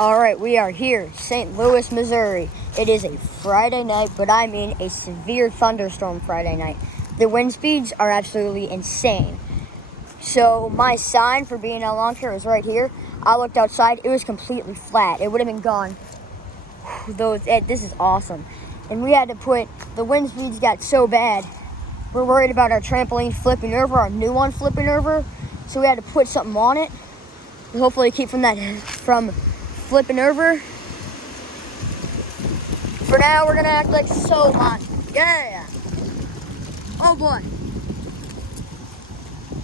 All right, we are here, St. Louis, Missouri. It is a Friday night, but I mean a severe thunderstorm Friday night. The wind speeds are absolutely insane. So my sign for being on lawn chair was right here. I looked outside, it was completely flat. It would have been gone. This is awesome. And we had to put, the wind speeds got so bad. We're worried about our trampoline flipping over, our new one flipping over. So we had to put something on it. Hopefully keep from flipping over. For now, we're gonna act like so hot. Yeah. Oh boy.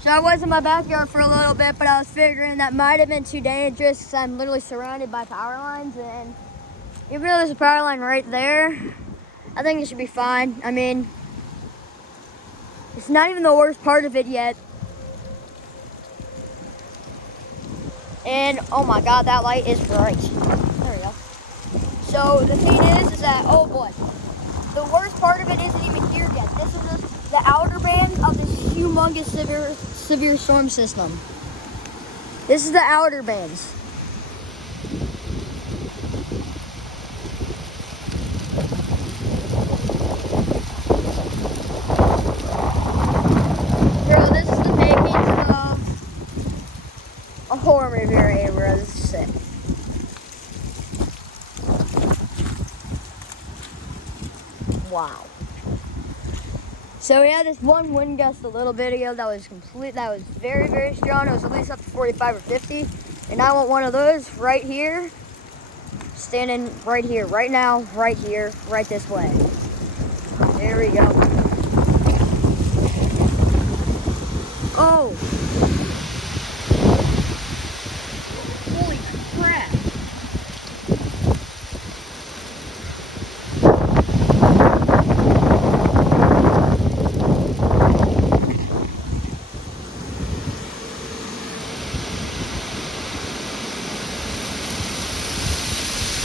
So I was in my backyard for a little bit, but I was figuring that might have been too dangerous because I'm literally surrounded by power lines, and even though there's a power line right there, I think it should be fine. I mean, it's not even the worst part of it yet. And oh my God, that light is bright. There we go. So the thing is that, oh boy, the worst part of it isn't even here yet. This is the outer band of this humongous severe storm system. This is the outer bands. Bro, this is the making of a horror movie right here, bro. This is sick. Wow. So we had this one wind gust a little bit ago that was very, very strong. It was at least up to 45 or 50. And I want one of those right here, standing right here, right now, right here, right this way. There we go. Oh. Holy crap.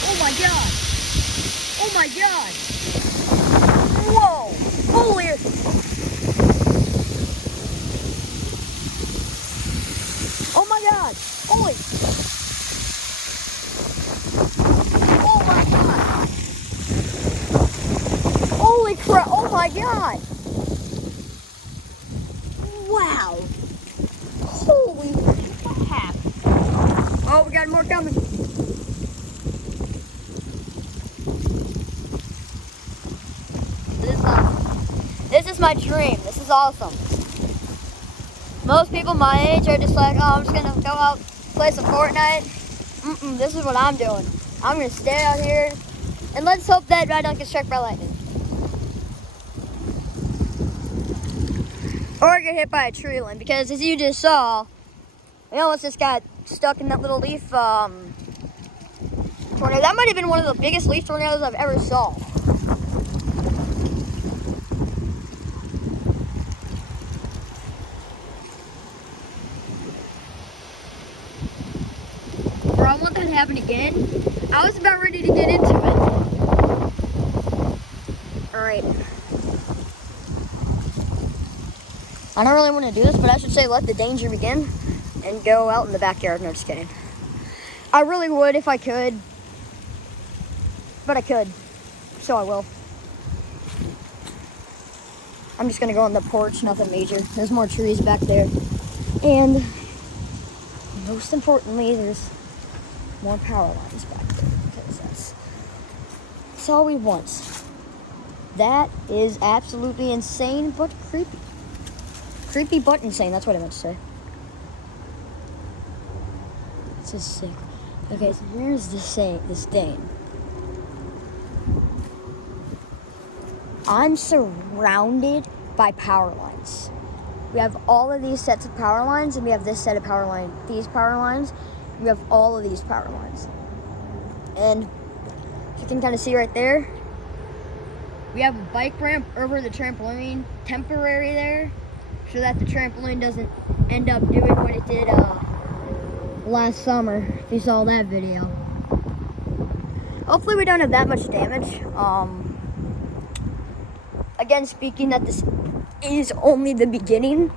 Oh my God. Oh my God. Whoa. Holy. Oh my God. Holy. Oh my God. Holy crap. Oh my God. Wow. Holy crap. Oh, we got more coming. This is my dream. This is awesome. Most people my age are just like, oh, I'm just gonna go out, play some Fortnite. This is what I'm doing. I'm gonna stay out here, and let's hope that I don't get struck by lightning. Or get hit by a tree limb, because as you just saw, we almost just got stuck in that little leaf tornado. That might have been one of the biggest leaf tornadoes I've ever saw. Bro, I want that to happen again. I was about ready to get into it. Alright. I don't really want to do this, but I should say let the danger begin and go out in the backyard. No, just kidding. I really would if I could, but I could, so I will. I'm just gonna go on the porch, nothing major. There's more trees back there. And most importantly, there's more power lines back there, because that's all we want. That is absolutely insane, but creepy. Creepy but insane, that's what I meant to say. This is sick. Okay, so here's the stain. I'm surrounded by power lines. We have all of these sets of power lines, and we have this set of power line, these power lines. We have all of these power lines. And you can kind of see right there, we have a bike ramp over the trampoline, temporary there, so that the trampoline doesn't end up doing what it did last summer, if you saw that video. Hopefully we don't have that much damage. Again, speaking that this is only the beginning.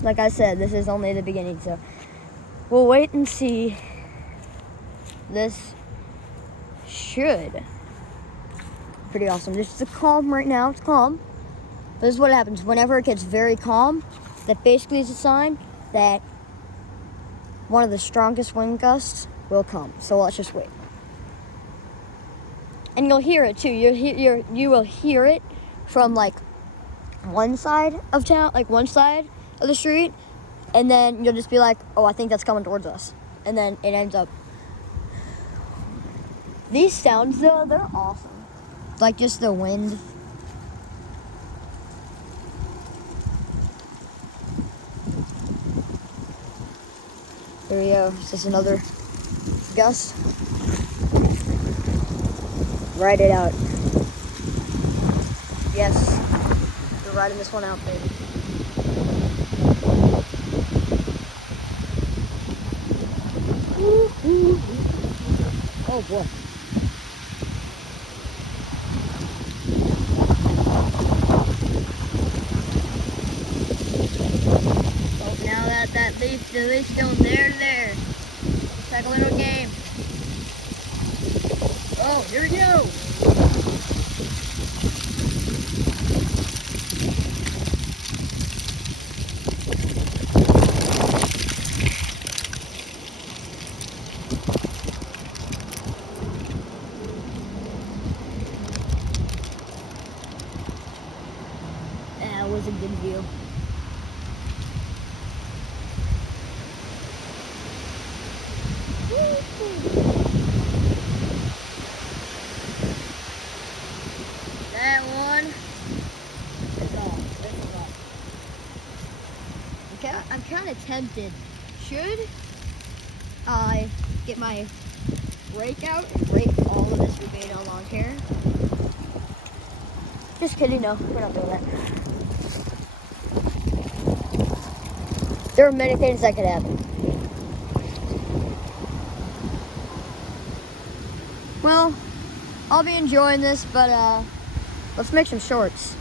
like I said, this is only the beginning, so we'll wait and see. This should pretty awesome. This is calm right now. It's calm. This is what happens whenever it gets very calm. That basically is a sign that one of the strongest wind gusts will come. So let's just wait. And you'll hear it too. You will hear it from like one side of town, like one side of the street, and then you'll just be like, oh, I think that's coming towards us. And then it ends up. These sounds though, they're awesome. Like just the wind. There we go. Is this another gust? Ride it out. Yes. We're riding this one out, baby. Oh boy. Oh, now that the leaf's going there to there. It's like a little game. Oh, here we go. That was a good view. That one is off. This is off. I'm kind of tempted. Should I get my rake out and rake all of this Rubino lawn care? Just kidding, no, we're not doing that. There are many things that could happen. Well, I'll be enjoying this, but let's make some shorts.